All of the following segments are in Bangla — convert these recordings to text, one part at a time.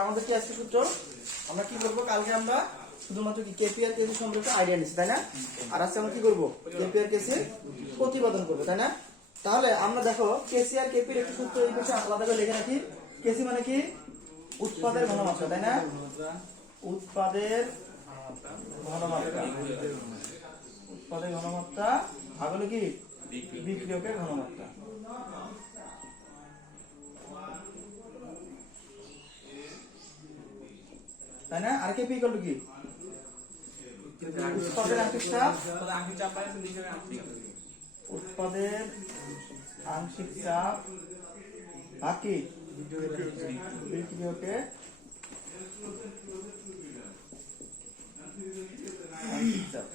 আমাদের কি আজকে সূত্র আমরা কি করবো কালকে আমরা শুধুমাত্র কি কেপি আর কেসি সম্পর্কে আইডিয়া নিচ্ছি তাই না আর আজকে আমরা কি করবো কেপি আর কেসি প্রতিপাদন করবো তাই না তাহলে আমরা দেখো কেসি আর কেপির একটি সূত্র এই বিষয়ে আলাদা করে লিখে রাখি কেসি মানে কি উৎপাদের ঘনমাত্রা তাই না উৎপাদের ঘনমাত্রা উৎপাদের ঘনমাত্রা আর হলো কি বিক্রিয়কের ঘনমাত্রা তাই না আর কেপি ইকুয়াল টু কি উৎপাদের আংশিক চাপ উৎপাদের আংশিক চাপ বাকি বিক্রিয়কে আংশিক চাপ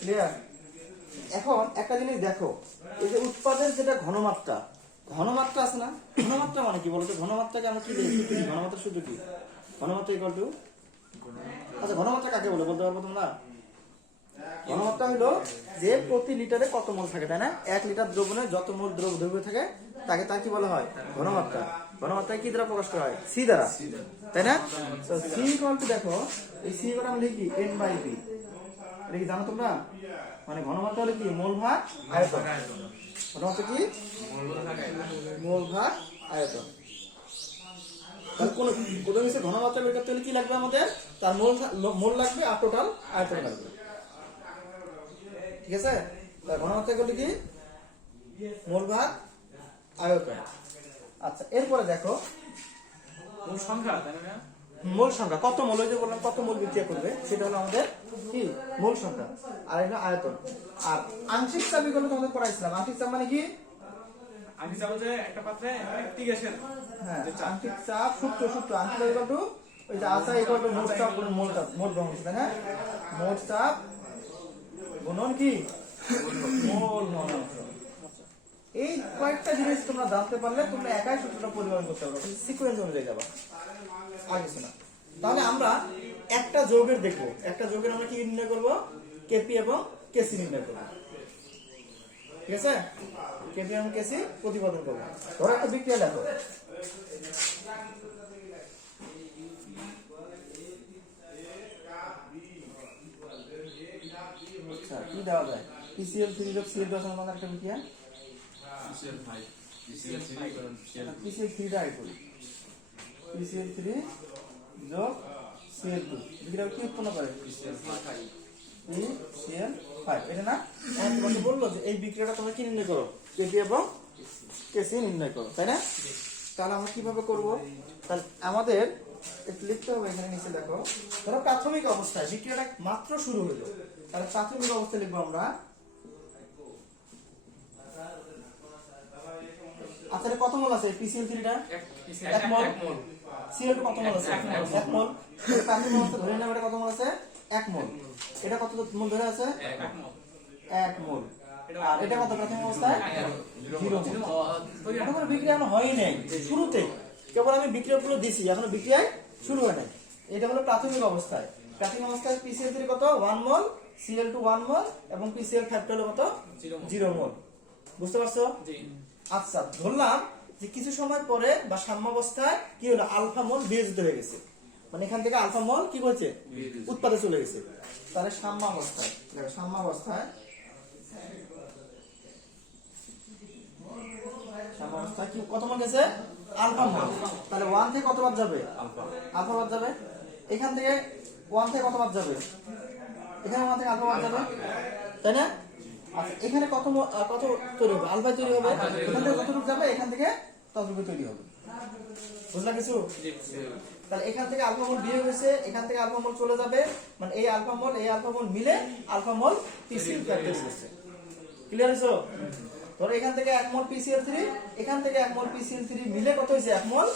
ক্লিয়ার এখন একটা জিনিস দেখো এই যে উৎপাদের যেটা ঘনমাত্রা ঘনমাত্রা আছে না ঘনমাত্রা মানে কি বলতো ঘনমাত্রাকে আমরা কি লিখি ঘনমাত্রা শুধু কি ঘনমাত্রা ইকুয়াল টু আচ্ছা ঘনমাত্রা কাকে বলে বলতে পারবো তোমরা ঘনমাত্রা হলো যে প্রতি লিটারে কত মোল থাকে তাই না 1 লিটার দ্রবণে যত মোল দ্রব্য থাকে তাকে তার কি বলা হয় ঘনমাত্রা ঘনমাত্রা কি দ্বারা প্রকাশ করা হয় সি দ্বারা তাই না তো সি ইকুয়াল টু দেখো এই সি ইকুয়াল আমরা লিখি n/p এটা কি জানো তোমরা মানে ঘনমাত্রা হলো কি মোল ভাগ আয়তন ঘনমাত্রা কি মোল ভাগ আয়তন তাহলে কোন কিছু ঘনমাত্রা বের করতে হলে কি লাগবে আমাদের তার মোল লাগবে আর টোটাল আয়তন লাগবে ঠিক আছে তাহলে ঘনমাত্রা করলে কি মোল ভাগ আয়তন আচ্ছা এরপরে দেখো মোল সংখ্যা তাই না মোল সংখ্যা কত মোল হইতে বললাম কত মোল বিক্রিয়া করবে সেটা হলো আমাদের কি মোল সংখ্যা আর এটা আয়তন আর আংশিক চাপ এগুলো তোমাদের পড়াইছিলাম আংশিক চাপ মানে কি আংশিক চাপ হচ্ছে একটা পাত্রে একটি গ্যাসের হ্যাঁ আংশিক চাপ সূত্র আংশিক ইকুয়াল টু ওই যে আশা ইকুয়াল টু মোট চাপ গুণন মোট গ্রহণ তাই না মোট চাপ গুণন কি মোল ঘনত্ব এই কয়েকটা জিনিস তোমরা জানতে পারলে তোমরা একাই সূত্রটা পরিবর্তন করতে পারবে সিকোয়েন্স অনুযায়ী যাবা আর কিছু না তাহলে আমরা একটা যৌগের দেখবো একটা যৌগের আমরা কি নির্ণয় করব কেপি এবং কেসি নির্ণয় করব ঠিক আছে কেপি এবং কেসি প্রতিপাদন করব ধরো একটা বিক্রিয়া লেখো আচ্ছা কি দেওয়া যায় PCl3 যোগ Cl2 সমান একটা বিক্রিয়া PCl3 টা আই করি PCl3 যোগ Cl2 বিক্রিয়া কি উৎপন্ন করে PCl5 এটা না তোমাকে বললো যে এই বিক্রিয়াটা তোমরা কি নির্ণয় করো কেপি এবং কেসি নির্ণয় করো তাই না তাহলে আমরা কিভাবে করব তাহলে আমাদের একটু লিখতে হবে এখানে নিচে দেখো ধরো প্রাথমিক অবস্থায় বিক্রিয়াটা মাত্র শুরু হলো তাহলে প্রাথমিক অবস্থায় লিখবো আমরা আচ্ছা কত মোল আছে PCl3 টা 1 মোল Cl2 কত মোল আছে 1 মোল প্রাথমিক অবস্থায় ধরে নেব এটা কত মোল আছে 1 মোল এটা কত মোল ধরে আছে 1 মোল আর এটা কত প্রাথমিক অবস্থায় 0 মোল এটা কোনো বিক্রিয়া এখনো হয়ই নাই শুরুতে কেবল আমি বিক্রিয়াগুলো দিছি এখনো বিক্রিয়া শুরু হয় নাই এটা হলো প্রাথমিক অবস্থায় PCl3 কত 1 মোল Cl2 1 মোল এবং PCl5 হলো কত 0 মোল বুঝতে পারছো জি আচ্ছা ধরলাম যে কিছু সময় পরে বা সাম্যাবস্থায় কি হলো আলফা মোল বিয়োজিত হয়ে গেছে মানে এখান থেকে আলফা মোল কি হচ্ছে উৎপাদে চলে গেছে তাহলে সাম্যাবস্থায় কি কত মোল গেছে আলফা মোল তাহলে 1 থেকে কত বাদ যাবে আলফা বাদ যাবে এখান থেকে 1 থেকে কত বাদ যাবে এখানে 1 থেকে আলফা বাদ যাবে তাই না আচ্ছা এখানে কত তৈরি হবে আলফা তৈরি হবে এখান থেকে কতটুকু যাবে এখান থেকে ততটুকু তৈরি হবে বুঝলা কিছু তাহলে এখান থেকে আলফা মোল বিয়োগ হয়েছে এখান থেকে আলফা মোল চলে যাবে মানে এই আলফা মোল মিলে আলফা মোল PCl5 তৈরি হচ্ছে ক্লিয়ার হইছো ধরো এখান থেকে 1 মোল PCl3 এখান থেকে 1 মোল PCl3 মিলে কত হইছে 1 মোল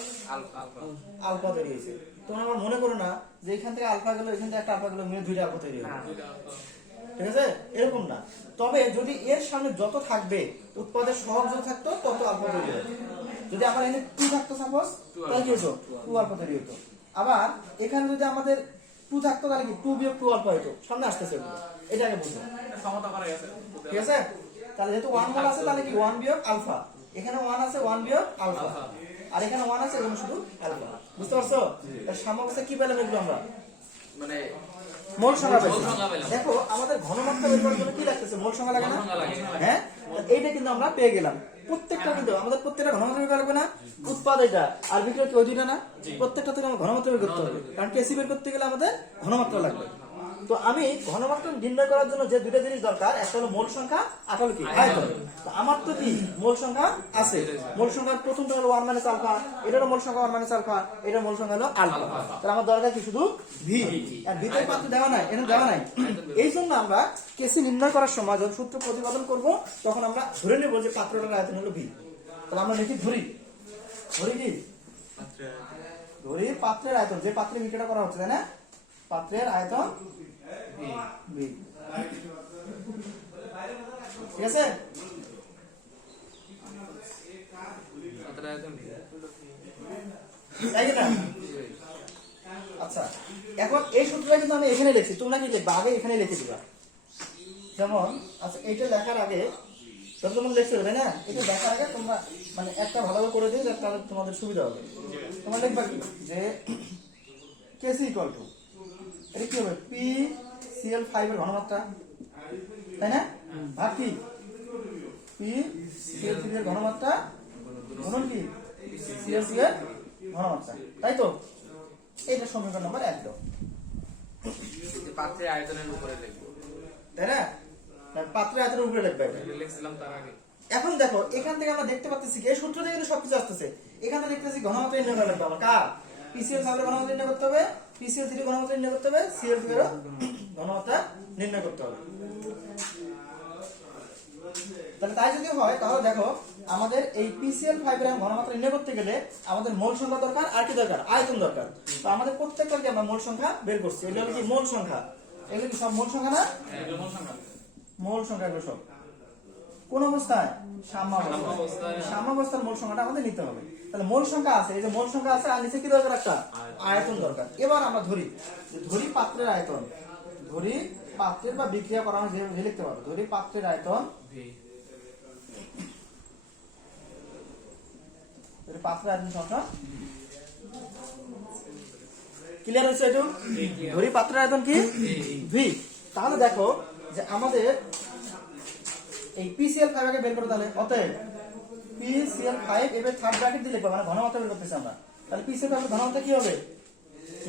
আলফা তৈরি হয়েছে তোমরা আবার মনে করো না যে এখান থেকে আলফা গেল এখান থেকে একটা আলফা গেল মিলে দুইটা আলফা তৈরি হবে ঠিক আছে, এরকম না। তবে যদি এর সামনে যত থাকবে উৎপাদের সহগ যত থাকতো তত আলফা তৈরি হতো। যদি আমার এখানে 2 থাকতো সাপোজ, তাহলে কি হতো 2 আলফা তৈরি হতো। আবার এখানে যদি আমাদের 2 থাকতো তাহলে কি 2 বিয়োগ 2 আলফা হতো। সামনে আসতেছে এগুলো, এটা আগে বুঝো। সমতা করা গেছে। ঠিক আছে, তাহলে যেহেতু 1 মোল আছে তাহলে কি 1 বিয়োগ আলফা, এখানে 1 আছে 1 বিয়োগ আলফা, আর এখানে 1 আছে এখানে শুধু আলফা। বুঝতে পারছো? তাহলে সাম্যাবস্থা কি পেলাম এগুলো আমরা? মানে মোল সংখ্যা মোল পেলাম। সংখ্যা পেলাম। দেখো আমাদের ঘনমাত্রা বের করার জন্য কি লাগতেছে? মোল সংখ্যা লাগে না? মোল সংখ্যা লাগে। হ্যাঁ, তো এইটা কিন্তু আমরা পেয়ে গেলাম। প্রত্যেকটা কিন্তু আমাদের প্রত্যেকটা ঘনমাত্রা বের করা লাগবে না? উৎপাদ এটা আর বিক্রয় কি ওই দুইটা না? প্রত্যেকটা থেকে আমরা ঘনমাত্রা বের করতে হবে, কারণ কেসি বের করতে গেলে আমাদের ঘনমাত্রা লাগবে। তো আমি ঘনমাত্রা নির্ণয় করার জন্য যে দুটো জিনিস দরকার, একটা হলো মোল সংখ্যা, আর হলো কি আয়তন। তো আমার তো কি মোল সংখ্যা আছে। মোল সংখ্যার প্রথমটা হলো 1 মাইনাস আলফা, এটারও মোল সংখ্যা 1 মাইনাস আলফা, এটার মোল সংখ্যা হলো আলফা। তাহলে আমার দরকার কি শুধু ভি, আর ভিতরে পাত্র দেওয়া নাই, এটা দেওয়া নাই। এই জন্য আমরা কেসি নির্ণয় করার সময় যখন সূত্র প্রতিপাদন করব তখন আমরা ধরে নেব যে পাত্রটার আয়তন হলো ভি। তাহলে আমরা লিখি ধরি কি ধরি পাত্রের আয়তন, যে পাত্রে বিক্রিয়া করা হচ্ছে, তাই না? পাত্রের আয়তন ভি। ঠিক আছে, তাই না? আচ্ছা, এখন এই সূত্রটা কিন্তু আমি এখানে লিখছি, তোমরা কি লিখবা? আগে এখানে লিখে দিবা। যেমন আচ্ছা, এইটা লেখার আগে তোমরা লিখতে হবে, তাই না? এটা দেখার আগে তোমরা মানে একটা ভালোভাবে করে দিই, তাহলে তোমাদের সুবিধা হবে। তোমরা লিখবা কি যে কেসি ইকুয়াল টু, এটা কি হবে? পি সিএল 5 এর ঘনমাত্রা, তাই না? ভাগ কি পি সিএল 3 এর ঘনমাত্রা গুণন কি সিএল 3 এর ঘনমাত্রা, তাই তো? এইটা সমীকরণ নাম্বার 1 দাও। পাত্রের আয়তনের উপরে লিখবো, তাই না? পাত্রের আয়তনের উপরে লিখবে এটা। লিখছিলাম তার আগে। এখন দেখো এখান থেকে আমরা দেখতে পাচ্ছি কি এই সূত্র থেকে কিন্তু সবকিছু আসতেছে। এখানে দেখতেছি ঘনমাত্রা নির্ণয় করা লাগবে আমার। কার? পিসিএল 5 এর ঘনমাত্রা নির্ণয় করতে হবে, পিসিএল 3 এর ঘনমাত্রা নির্ণয় করতে হবে, সিএল 2 এর ঘনমাত্রা নির্ণয় করতে হবে। তাহলে তাই যদি হয় তাহলে দেখো আমাদের এই পিসিএল 5 এর ঘনমাত্রা নির্ণয় করতে গেলে আমাদের মোল সংখ্যা দরকার, আর কি দরকার? আয়তন দরকার। তো আমাদের প্রত্যেকটা কি আমরা মোল সংখ্যা বের করছি, এগুলো হলো কি মোল সংখ্যা। এগুলো কি সব মোল সংখ্যা না? মোল সংখ্যা এগুলো সব কোন অবস্থায়? সাম্যাবস্থায়। সাম্যাবস্থার মোল সংখ্যাটা আমাদের নিতে হবে। তাহলে মোল সংখ্যা আছে, এই যে মোল সংখ্যা আছে, আর নিচে কি দরকার? একটা আয়তন দরকার। এবার আমরা ধরি পাত্রের আয়তন, ধরি পাত্রের বা বিক্রিয়া করানো যে লিখতে পারো, ধরি পাত্রের আয়তন পাত্রের আয়তন সংখ্যা। ক্লিয়ার হয়েছে? একটু ধরি পাত্রের আয়তন কি ভি। তাহলে দেখো যে আমাদের এই পিসিএল 5 আগে বের করে, তাহলে অতএব পিসিএল 5 এবার থার্ড ব্র্যাকেট দিয়ে লিখবো, মানে ঘনমাত্রা বের করতেছি আমরা। তাহলে পিসিএল 5 এর ঘনমাত্রা কি হবে?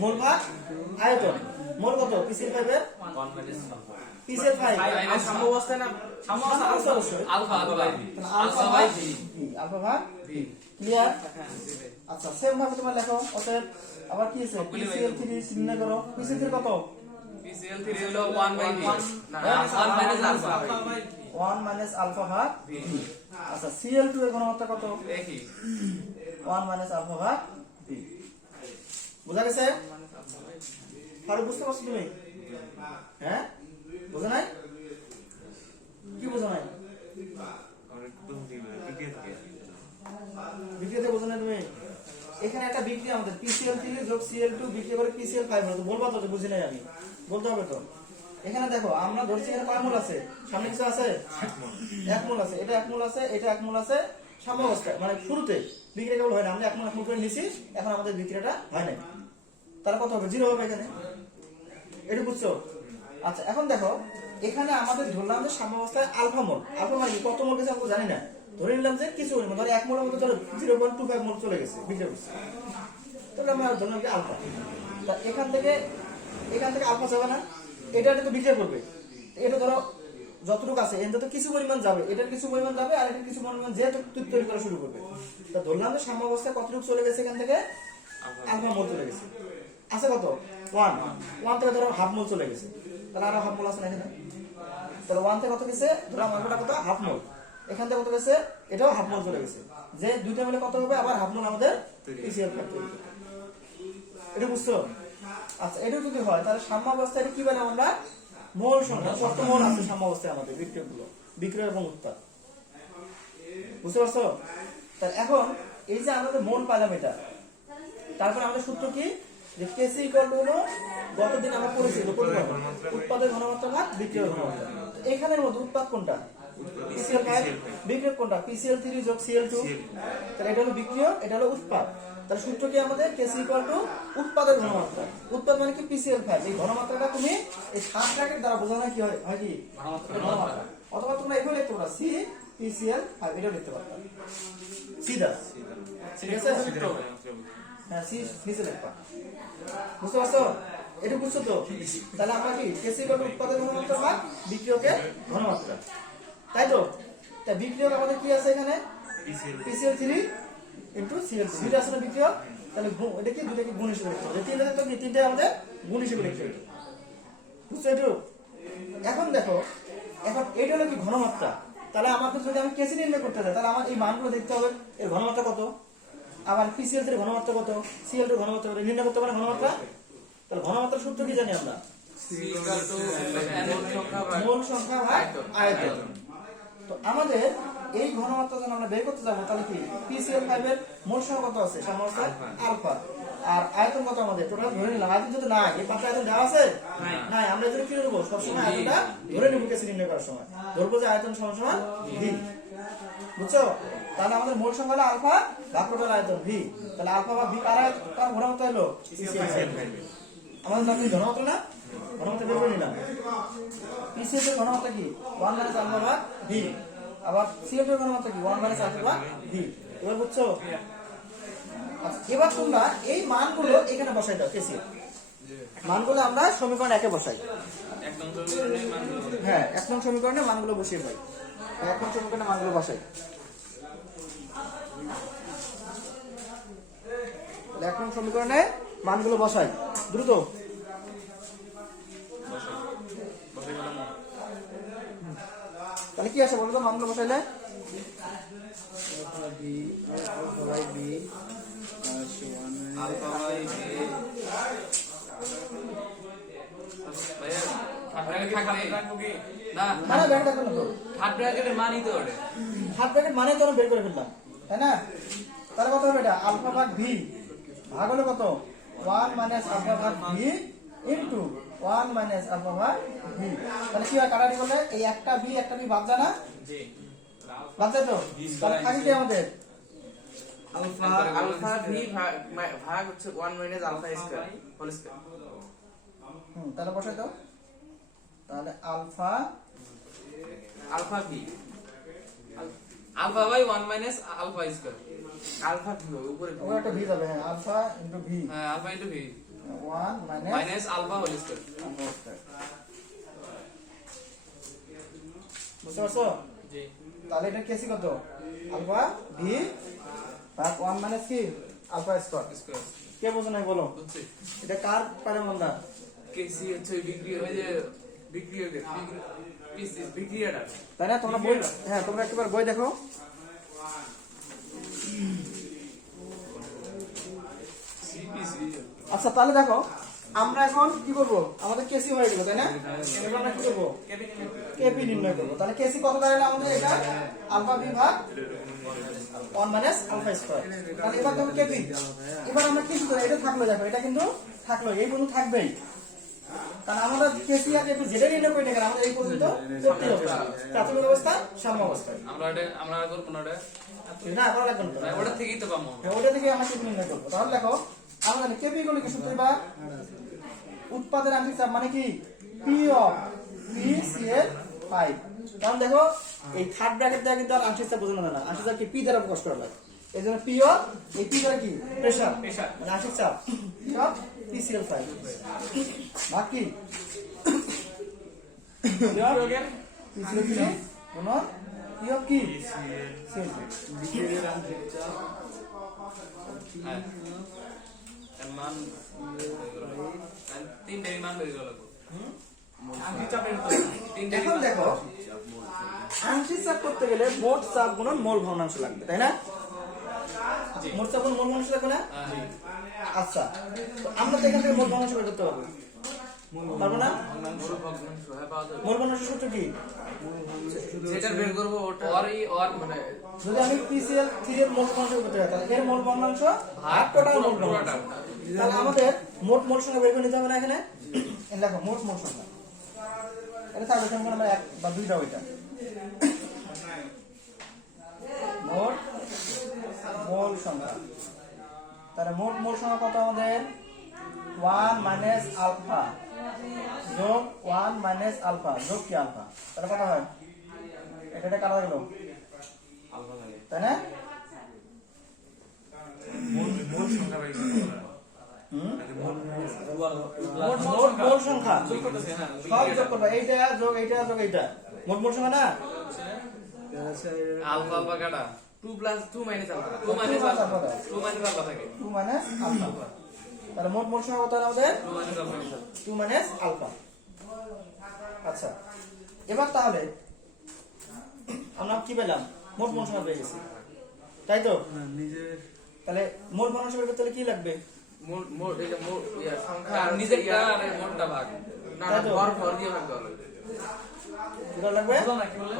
মোল ভাগ আয়তন। মোল কত পিসিএল 5 এর? 1 মাইনাস আলফা। পিসিএল 5 সাম্যাবস্থায় না? সাম্যাবস্থা অবশ্যই আলফা বাই ভি। আলফা ভাগ ভি, আলফা ভাগ ভি। ক্লিয়ার? আচ্ছা, সেম ভাবে তোমরা লেখো। অতএব আবার কি আছে? পিসিএল 3 নির্ণয় করো। পিসিএল 3 কত? পিসিএল 3 হলো 1 বাই ভি, না 1 মাইনাস আলফা। 1 মাইনাস আলফা ভাগ ভি। আচ্ছা, সিএল 2 এর ঘনমাত্রা কত? দেখি 1 মাইনাস আলফা ভাগ ভি। বুঝা গেছে? ফারুক, বুঝতে পারছো তুমি? হ্যাঁ, বুঝো নাই? কি বুঝো নাই? বিক্রিয়াতে বুঝো নাই তুমি? এখানে একটা বিক্রিয়া আমাদের পিসিএল 3 যোগ সিএল 2 বিক্রিয়া করে পিসিএল 5 হলো। তো বলবা তো যে বুঝি নাই আমি? বলতে হবে তো। এখানে দেখো আমরা ধরছি এখানে কয় মোল আছে? সামনে কিছু আছে? 1 মোল আছে, এটা 1 মোল আছে, এটা 1 মোল আছে। সাম্যাবস্থায় মানে শুরুতে বিক্রিয়া কেবল হয় না, আমরা 1 মোল করে নিছি, এখন আমাদের বিক্রিয়াটা হয় নাই। তাহলে কত হবে? 0 হবে এখানে। এটা বুঝছো? আচ্ছা, এখন দেখো এখানে আমাদের ধরলাম যে সাম্যাবস্থায় আলফা মোল। আলফা মানে কত মোল গেছে আমরা জানি না, ধরে নিলাম যে কিছু পরিমাণ, ধরো 1 মোলের মধ্যে ধরো 0.25 মোল চলে গেছে বিক্রিয়া করছে, তাহলে আমরা ধরলাম যে আলফা। তা এখান থেকে আলফা যাবে না, এটা তো বিক্রিয়া করবে। এটা ধরো যতটুকু আছে এর তো কিছু পরিমাণ যাবে, এটার কিছু পরিমাণ যাবে, আর এটার কিছু পরিমাণ যেহেতু তৈরি করা শুরু করবে। তা ধরলাম যে সাম্যাবস্থায় কতটুকু চলে গেছে, এখান থেকে আলফা মোল চলে গেছে। আছে কত? 1 থেকে ধরো হাফ মোল চলে গেছে, তাহলে আরো হাফ মোল আছে না এখানে। তাহলে 1 থেকে কত গেছে? ধরো আলফাটা কত? হাফ মোল। এখান থেকে কত গেছে? এটাও হাফ মোল চলে গেছে। যে দুইটা মিলে কত হবে? আবার হাফ মোল আমাদের পিসিএল ফ্যাক্টর। এটা বুঝছো? আচ্ছা, এটাও যদি হয় তাহলে সাম্যাবস্থায় কি পেলাম আমরা? মোল সংখ্যা কত মোল আছে সাম্যাবস্থায় আমাদের বিক্রিয়কগুলো, বিক্রিয়ক এবং উৎপাদ, বুঝতে পারছো? তাহলে এখন এই যে আমাদের মোল পাইলাম এটা, তারপর আমাদের সূত্র কি, যে কেসি ইকুয়াল টু হলো গতদিন আমরা পড়েছিল উৎপাদের ঘনমাত্রা ভাগ বিক্রিয়ক ঘনমাত্রা। এখানের মধ্যে উৎপাদ কোনটা? PCl5। বিক্রিয়ক কোনটা? PCl3 যোগ Cl2। তাহলে এটা হলো বিক্রিয়ক, এটা হলো উৎপাদ। তাহলে সূত্র কি আমাদের? কেসি ইকুয়াল টু উৎপাদের ঘনমাত্রা। উৎপাদ মানে কি? PCl5। এই ঘনমাত্রাটা তুমি এই 7 ব্র্যাকেট দ্বারা বোঝানো কি হয় কি ঘনমাত্রা। অথবা তোমরা এভাবে লিখতে পারো, C PCl5 এটা লিখতে পারো সিধা, ঠিক আছে? হ্যাঁ, সি নিচে লিখবা, বুঝতে পারছো? এটা বুঝছো তো? তাহলে আমরা কি কেসি ইকুয়াল টু উৎপাদের ঘনমাত্রা ভাগ বিক্রিয়কের ঘনমাত্রা, তাই তো? তা বিক্রিয়ক আমাদের কি আছে এখানে? PCl3 into Cl2। দুইটা আছে না বিক্রিয়ক? তাহলে এটা কি দুইটাকে গুণ হিসেবে লিখতে হবে। তিনটা তো কি তিনটা আমাদের গুণ হিসেবে লিখতে হবে, বুঝছো? একটু এখন দেখো, এখন এটা হলো কি ঘনমাত্রা। তাহলে আমাদের যদি আমি কেসি নির্ণয় করতে চাই, তাহলে আমার এই মানগুলো দেখতে হবে, এর ঘনমাত্রা কত, আবার PCl3 এর ঘনমাত্রা কত, Cl2 এর ঘনমাত্রা কত, নির্ণয় করতে পারে ঘনমাত্রা। তাহলে ঘনমাত্রার সূত্র কি জানি আমরা? মোল সংখ্যা ভাগ আয়তন। তো আমাদের এই ঘনমাত্রা যখন আমরা বের করতে যাবো, তাহলে কি PCl5 এর মোল সংখ্যা কত আছে সাম্যাবস্থায়? আলফা। আর আয়তন কত আমাদের? টোটাল ধরে নিলাম। আয়তন যদি না, এই পাশে আয়তন দেওয়া আছে নাই, আমরা এদের কি করবো? সবসময় আয়তনটা ধরে নেবো কেসি নির্ণয় করার সময়। ধরবো যে আয়তন সমান সমান ভি, বুঝছো? তাহলে আমাদের মোল সংখ্যা হলো আলফা ভাগ টোটাল আয়তন ভি। তাহলে আলফা ভাগ ভি কার ঘনমাত্রা হলো? আমাদের তাহলে ঘনমাত্রা না, ঘনমাত্রা বের করে নিলাম। PCl এর ঘনমাত্রা কি? 1 মাইনাস আলফা ভাগ ভি। আবার Cl2 এর ঘনমাত্রা কি? 1 মাইনাস আলফা ভাগ ভি। এবার বুঝছো? আচ্ছা, এবার তোমরা এই মানগুলো এখানে বসাই দাও। কেসি মানগুলো আমরা সমীকরণ 1 এ বসাই। হ্যাঁ, 1 নং সমীকরণে মানগুলো বসিয়ে পাই। 1 নং সমীকরণে মানগুলো বসাই। 1 নং সমীকরণে মানগুলো বসাই দ্রুত। তাহলে কি আসে বলো তো মানগুলো বসাইলে? হাফ ব্র্যাকেট মানে তো বের করে ফেললাম, তাই না? তাহলে কত হবে এটা? আলফা ভাগ ভি ভাগ হলো কত? 1 মাইনাস আলফা ভাগ ভি ইনটু 1 মাইনাস আলফা ভাগ ভি। তাহলে কি হয়? কাটাকাটি করলে এই একটা ভি বাদ যায় না? বাদ যায় তো? তাহলে থাকে কি আমাদের? আলফা ভি ভাগ হচ্ছে 1 minus alpha square whole square. তাহলে বসাই দাও। তাহলে alpha V alpha by 1 minus alpha square. Alpha V উপরে ওটা একটা ভি যাবে। হ্যাঁ, আলফা ইনটু ভি। হ্যাঁ, alpha into V 1 minus alpha whole square. বুঝতে পারছো? জি। তাহলে এটা কেসি কত? আলফা ভি ভাগ 1 মাইনাস কি আলফা স্কয়ার। কে বোঝো নাই বলো? বুঝছি। এটা কার পাইলাম আমরা? কেসি হচ্ছে বিক্রিয়া, ওই যে বিক্রিয়কের বিক্রিয়াটা, তাই না? তোমরা বই, হ্যাঁ তোমরা একবার বই দেখো। আচ্ছা, তাহলে দেখো আমরা এখন কি করবো? আমাদের কেসি হয়ে গেল, তাই না? এবার আমরা কি করবো? কেপি নির্ণয় করবো। তাহলে কেসি কত দাঁড়ালো আমাদের? এটা আলফা ভি ভাগ 1 মাইনাস আলফা স্কয়ার। তাহলে এবার দেখো কেপি। এবার আমরা কি করব? এটা থাকলো, দেখো এটা কিন্তু থাকলো, এই পর্যন্ত থাকবেই। কারণ আমরা কেসি আর কেপি যেটা নির্ণয় করি না কেন, আমাদের এই পর্যন্ত করতে হবে। প্রাথমিক অবস্থা, সাম্য অবস্থায়। আমরা করব না ওটা। না, করা লাগবে না। ওটা থেকেই তো পাবো। ওটা থেকে আমরা কেপি নির্ণয় করবো। তাহলে দেখো আমরা কেপি গুলো কি সূত্র? বা উৎপাদের আংশিক চাপ মানে কি? P of PCl5। কারণ দেখো এই থার্ড ব্র্যাকেট দ্বারা কিন্তু আর আংশিক চাপ বোঝানো যায় না। আংশিক চাপ কি? পি দ্বারা প্রকাশ করা হয়। এই জন্য পি অফ, এই পি দ্বারা কি? প্রেসার, মানে আংশিক চাপ। পি অফ PCl5 ভাগ কি? PCl3 গুণন পি অফ কি? Cl2। বিক্রিয়ার আংশিক চাপ মান 3 মান বের করা লাগবে। এখন দেখো আংশিক চাপ করতে গেলে মোট চাপ গুণন মোল ভগ্নাংশ লাগবে, তাই না? মোট চাপ গুণন মোল ভগ্নাংশ লাগবে না? আচ্ছা, তো আমরা তো এখান থেকে মোল ভগ্নাংশ বের করতে পারবো। পারবো না? মূল ভগ্নাংশ হ্যাঁ পাওয়া যাবে। মূল ভগ্নাংশ সূত্র কি? যেটা বের করবো ওটা অর মানে যদি আমি PCl 3 এর মোট ভগ্নাংশ করতে চাই তাহলে এর মোট ভগ্নাংশ ভাগ টোটাল মোট ভগ্নাংশ। তাহলে আমাদের মোট মোট সংখ্যা বের করে নিতে হবে না এখানে? এই দেখো মোট মোট সংখ্যা। এটা থাকবে কেমন আমরা এক বা দুইটা ওইটা। মোট মোল সংখ্যা। তাহলে মোট মোল সংখ্যা কত আমাদের? 1 মাইনাস আলফা যোগ 1 মাইনাস আলফা যোগ কি আলফা। তাহলে কত হয়? এটা কাটা গেল তাই না? মোট সংখ্যা ভাই মোট মোল সংখ্যা যোগ করতেছে হ্যাঁ সব যোগ করবা, এইটা যোগ এইটা যোগ এইটা মোট মোল সংখ্যা না? আলফা আলফা কাটা 2 plus 2 minus alpha 2 minus alpha 2 minus alpha থাকে 2 মাইনাস আলফা। তাহলে মোট মোল সংখ্যা কত আমাদের? 2 মাইনাস আলফা 2 মাইনাস আলফা। আচ্ছা এবার তাহলে আমরা কি পেলাম? মোট মোল সংখ্যা পেয়ে গেছি তাই তো? তাহলে মোট ভগ্নাংশ বের করতে হলে কি লাগবে? মোট মোট এটা মোট ইয়া সংখ্যা আর নিজেরটা আর মোটটা ভাগ না না ভর দিয়ে ভাগ দেওয়া লাগবে কি লাগবে?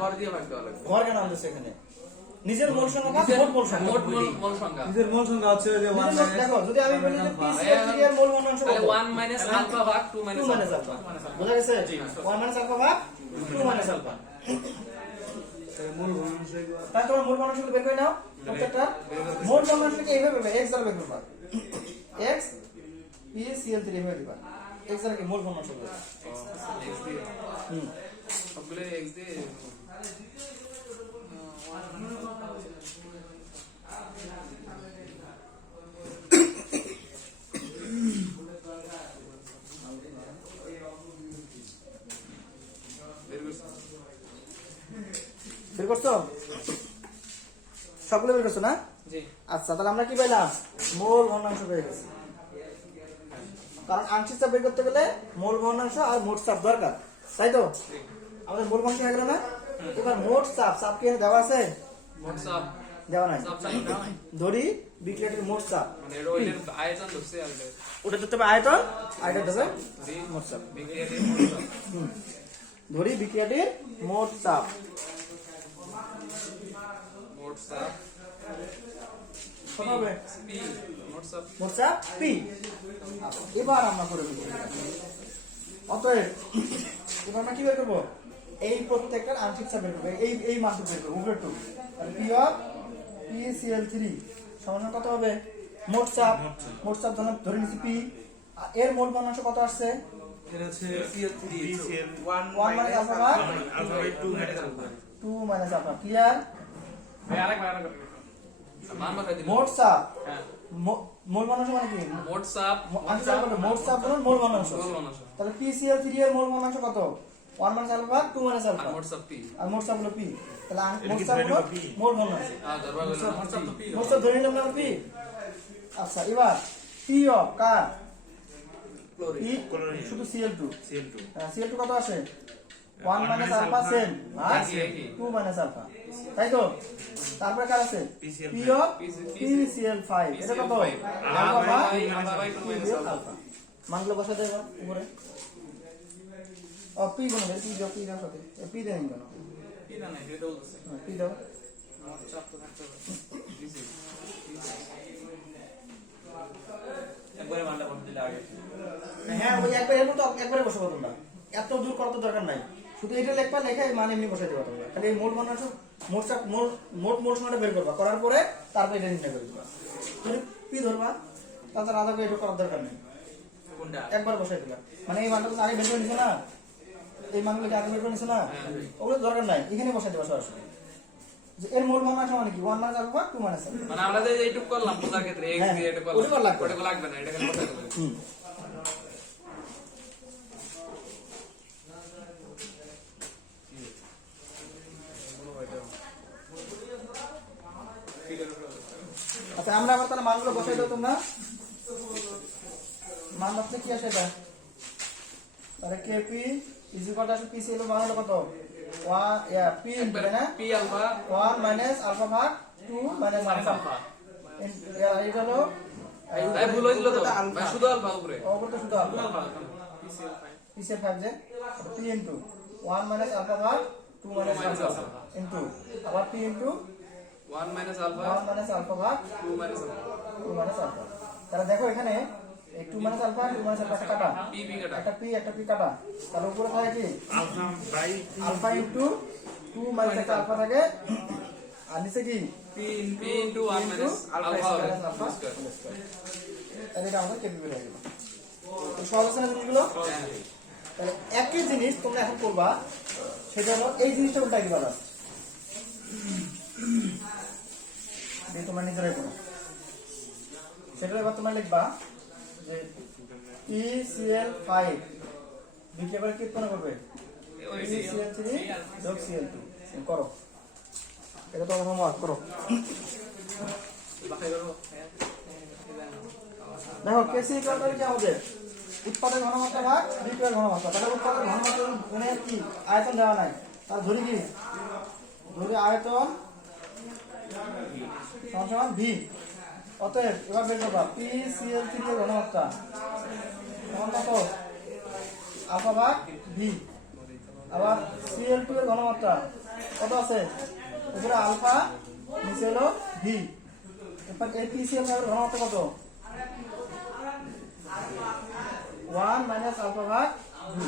ভর দিয়ে ভাগ দেওয়া লাগবে ঘর কেন আনতেছে এখানে? নিজের মোল সংখ্যা বা মোট মোল সংখ্যা? মোট মোল সংখ্যা নিজের মোল সংখ্যা হচ্ছে যে 1 নিজের মোল- দেখো যদি আমি বলি যে PCl 3 এর মোল ভগ্নাংশ তাহলে কত? 1 মাইনাস আলফা ভাগ 2 2 মাইনাস মাইনাস আলফা আলফা। বোঝা গেছে? 1 মাইনাস আলফা ভাগ 2 মাইনাস আলফা। মূল ভগ্নাংশ তাহলে তোমরা মোট ভগ্নাংশ বের করে নাও প্রত্যেকটা। মোট ভগ্নাংশকে এইভাবে পাবে, x দ্বারা বের করবা। x PCl3 হয়ে দিবা। x দ্বারা কি মোট ভগ্নাংশ হবে? x দিয়ে হুম। সবগুলো x দিয়ে বের করছো? সবগুলো বের করছো না? জি আচ্ছা তাহলে আমরা কি পেলাম? মোল ভগ্নাংশ পেয়ে গেছি। কারণ আংশিক চাপ বের করতে গেলে মোল ভগ্নাংশ আর মোট চাপ দরকার তাই তো? আমাদের মোল ভগ্নাংশ হয়ে গেল না? এবার মোট চাপ, চাপ কি এখানে দেওয়া আছে? মোট চাপ দেওয়া নাই। চাপ চাপ ধরি বিক্রিয়াটির মোট চাপ, মানে রোলের আয়তন ধরছে আর এটা ওটা ধরতে হবে আয়তন, আয়তন দেবে মোট চাপ। বিক্রিয়াটির মোট চাপ হুম। ধরি বিক্রিয়াটির মোট চাপ, মোট চাপ কত হবে? p মোট চাপ মোট চাপ পি। এবার আমরা করে ফেলবো। অতএব এবার আমরা কি বের করবো? এই প্রত্যেকটার আংশিক চাপ বের করবো, এই মানটুকু বের করবো উপরের টুকু। তাহলে P(PCl3) সমান কত হবে? মোট চাপ, মোট চাপ ধরে নিচ্ছি পি। এর মোল ভগ্নাংশ কত আসছে? এটা হচ্ছে PCl 1 মাইনাস আলফা ভাগ alpha by 2 minus alpha 2 minus alpha. Clear? ভাই আরেকবার মান বাড়াই দিন মোট চাপ, হ্যাঁ মোল ভগ্নাংশ মানে কি? মোট চাপ আংশিক চাপ কত? মোট চাপ গুণন মোল ভগ্নাংশ। মোল ভগ্নাংশ তাহলে PCl3 এর মোল ভগ্নাংশ কত? 1 মাইনাস আলফা ভাগ 2 মাইনাস আর আলফা। মোট চাপ p আর মোট চাপ হলো পি। তাহলে মোট চাপ হলো মোল ভগ্নাংশ। আর ধরবা গেল মোট চাপ তো p মোট চাপ ধরে নিলাম না পি। আচ্ছা এবার পি অফ কার? পি শুধু Cl2। Cl2 Cl2 কত আসে? 1 মাইনাস আলফা সেম ভাগ 2 মাইনাস আলফা তাই তো? তারপরে কার আছে? পি অফ PCl5 এটা কত? আলফা ভাগ alpha by 2 minus alpha alpha. মানগুলো বসাতে হবে উপরে। ও পি গুণ পি দাও, পি দাও সাথে পি দেন কেন? p না না এটা বলতেছে পি দাও। মোট চাপ তো থাকতে হবে একবারে মানটা বলতে দিলে আগে হ্যাঁ ওই একবার এর মতো একবারে বসাবো তোমরা, এত দূর করার তো দরকার নাই। শুধু এটা লেখবা, লেখে মানে এমনি বসাই দেবা তোমরা। খালি এই মোট ভগ্নাংশ, মোট চাপ, মোট সংখ্যাটা বের করবা, করার পরে তারপর এটা নির্ণয় করে দিবা। তুমি পি ধরবা, তাছাড়া আলাদা করে এটা করার দরকার নেই, কোনটা একবার বসাই দিবা। মানে এই মানটা তো আগে বের করে নিছে না, এই মানগুলো আগে বের করে নিছে না, ওগুলো দরকার নাই, এখানে বসাই দেবা সরাসরি। যে এর মোট ভগ্নাংশ মানে কি? 1 মাইনাস আলফা 2 মাইনাস আলফা। মানে আমরা যে এইটুক করলাম বোঝার ক্ষেত্রে x দিয়ে এটা করলাম ওটা লাগবে। ওটা লাগবে না এটা খালি বসাই দেব হুম। আচ্ছা আমরা আবার তাহলে মানগুলো বসাই দাও তোমরা। মান বসলে কি আসে এটা? তাহলে কেপি ইজ ইকুয়াল টু পিসি এর মান হলো কত? 1 পি ইনটু না p আলফা 1 মাইনাস আলফা ভাগ 2 মাইনাস আলফা। এটা হলো ভাই ভুল হয়েছিল তো ভাই শুধু আলফা উপরে অবশ্যই শুধু আলফা। আলফা PCl5 পিসের 5 যে p ইনটু 1 মাইনাস আলফা ভাগ 2 minus minus alpha alpha। Into আবার p into 1 minus alpha 1 minus alpha ভাগ 2 minus alpha 2 মাইনাস আলফা। তাহলে দেখো এখানে এই 2 মাইনাস আলফা 2 মাইনাস আলফা কাটা, p b কাটা একটা p কাটা, তাহলে উপরে থাকে কি alpha by alpha into 2 minus একটা আলফা থাকে, আর নিচে কি p into 1 minus alpha মাইনাস আলফা square। তাহলে এটা আমাদের কেপিবল হয়ে গেল। তো সহজ আছে না জিনিসগুলো? তাহলে একই জিনিস তোমরা এখন করবা, সেটা হলো এই জিনিসটা উল্টাই দিবা না, এই তোমরা নিজেরাই করো। সেটা এবার তোমরা লিখবা যে PCl5 দুইটা করে কি উৎপন্ন করবে, PCl3 যোগ Cl2 করো, এটা তোমার হোমওয়ার্ক করো। বাকি করব দেখো কেসি ইকুয়াল কি আমাদের উৎপাদন ঘনমাত্রা ভাগ বিক্রয়ের ঘনমাত্রা, তাহলে উৎপাদন ঘনমাত্রা মানে কি আয়তন দেওয়া নাই, তার ধরি কি ধরি আয়তন সমান ভি। অতএব এবার বের করবা PCl3 এর ঘনমাত্রা সমান কত আলফা ভাগ ভি, আবার Cl2 এর ঘনমাত্রা কত আছে উপরে আলফা নিচে হলো ভি, এরপর এই PCl এর ঘনমাত্রা কত 1 মাইনাস আলফা ভাগ ভি।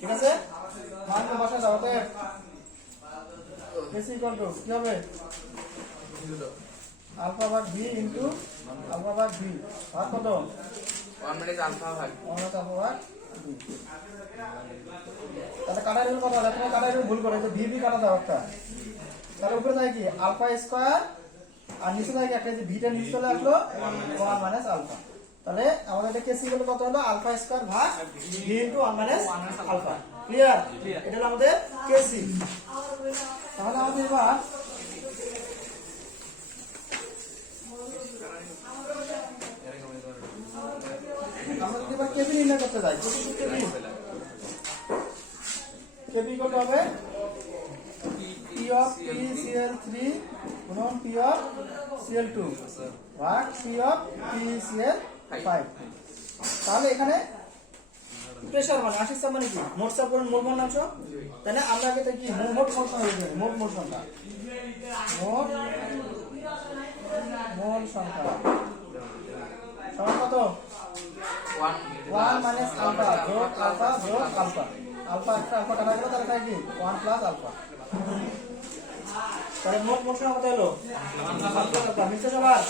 ঠিক আছে, মানকে বসা দাও। অতএব কেসি ইকুয়াল টু কি হবে আলফা ভাগ ভি ইনটু আলফা ভাগ ভি ভাগ কত 1 minus alpha ভাগ 1 মাইনাস আলফা ভাগ ভি। তাহলে কাটার রুল কত হবে, তুমি কাটার রুল ভুল করে যে ভি ভি কাটা দাও একটা, তাহলে উপরে যায় কি আলফা স্কয়ার আর নিচে যায় কি একটা যে ভিটা নিচে চলে আসলো 1 মাইনাস আলফা। তাহলে আমাদের এটা কেসি গুলো কত হলো আলফা স্কয়ার ভাগ V into 1 minus alpha. Clear? এটা হলো আমাদের কেসি। তাহলে আমাদের এবার আমরা যদি এবার কেবি নির্ণয় করতে যাই, কেবি কত হবে P of PCl3 গুণন P of Cl2 ভাগ P of PCl5। তাহলে এখানে প্রেসার মানে আশিক চাপ মানে কি মোট চাপ গুণন মোট ভগ্নাংশ, তাই না? আমরা আগে কি মোট সংখ্যা হয়ে যাবে, মোট সংখ্যা মোট সংখ্যা সমান কত 1 মাইনাস আলফা যোগ আলফা যোগ আলফা, আলফা একটা আলফা কাটা গেল, তাহলে থাকে কি 1 প্লাস আলফা। তাহলে মোট সংখ্যা কত হলো 1 প্লাস আলফা মিলছে সবার?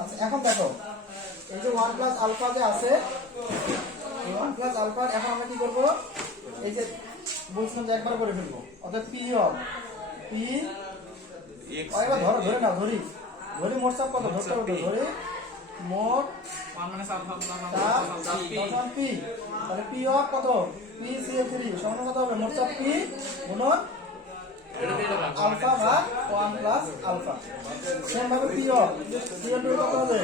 আচ্ছা এখন দেখো এই যে 1 প্লাস আলফা যে আছে, এই 1 প্লাস আলফা এখন আমরা কি করব, এই যে বলছিলাম যে একবার করে ফেলবো। অর্থাৎ P অফ P এবার ধরো ধরে না ধরি মোট চাপ কত ধরতে হবে, ধরি মোট 1 minus alpha plus চাপ alpha তখন P, তাহলে P অফ কত PCl3 সমান কত হবে মোট চাপ P গুণন আলফা ভাগ 1 প্লাস আলফা। সেম ভাবে P অফ Cl2 কত হবে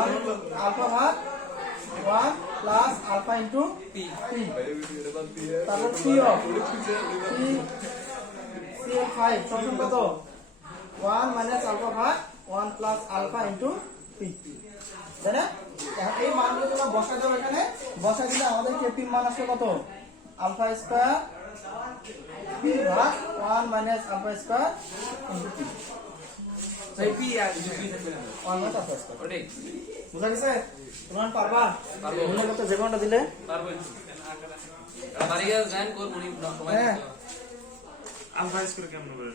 1 আলফা ভাগ 1 প্লাস আলফা ইনটু P। তারপর P অফ Cl5 সমান কত 1 মাইনাস আলফা ভাগ 1 প্লাস আলফা ইনটু P, তাই না? এখন এই মানগুলো তোমরা বসাই দাও, এখানে বসাই দিলে আমাদের কেপি মান আসবে কত আলফা স্কয়ার P ভাগ 1 minus alpha square into P। তাই p আর p থাকবে না 1 মাইনাস আলফা স্কয়ার। ওটাই বুঝা গেছে? তোমরা পারবা? পারবো। মনে করতে যে কোনটা দিলে পারবো এটা বাড়িয়ে জান কোর মনি সময় হ্যাঁ। আলফা স্কয়ার কেমন করে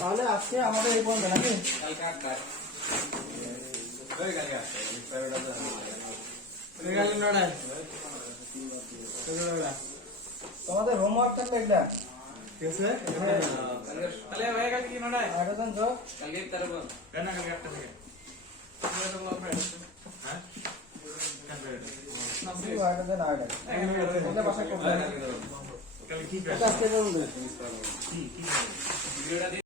তাহলে আজকে আমাদের এই পর্যন্ত নাকি? কালকে কাট তোমাদের হোমওয়ার্ক থাকলে এটা ঠিক আছে? তাহলে হয়ে গেল কি নয় আয়োজন যোগ কালকে তারপর না কালকে একটা থেকে হ্যাঁ আয়োজন আয়োজন এটা বাসা করবে কালকে কি আজকে করুন। ভিডিওটা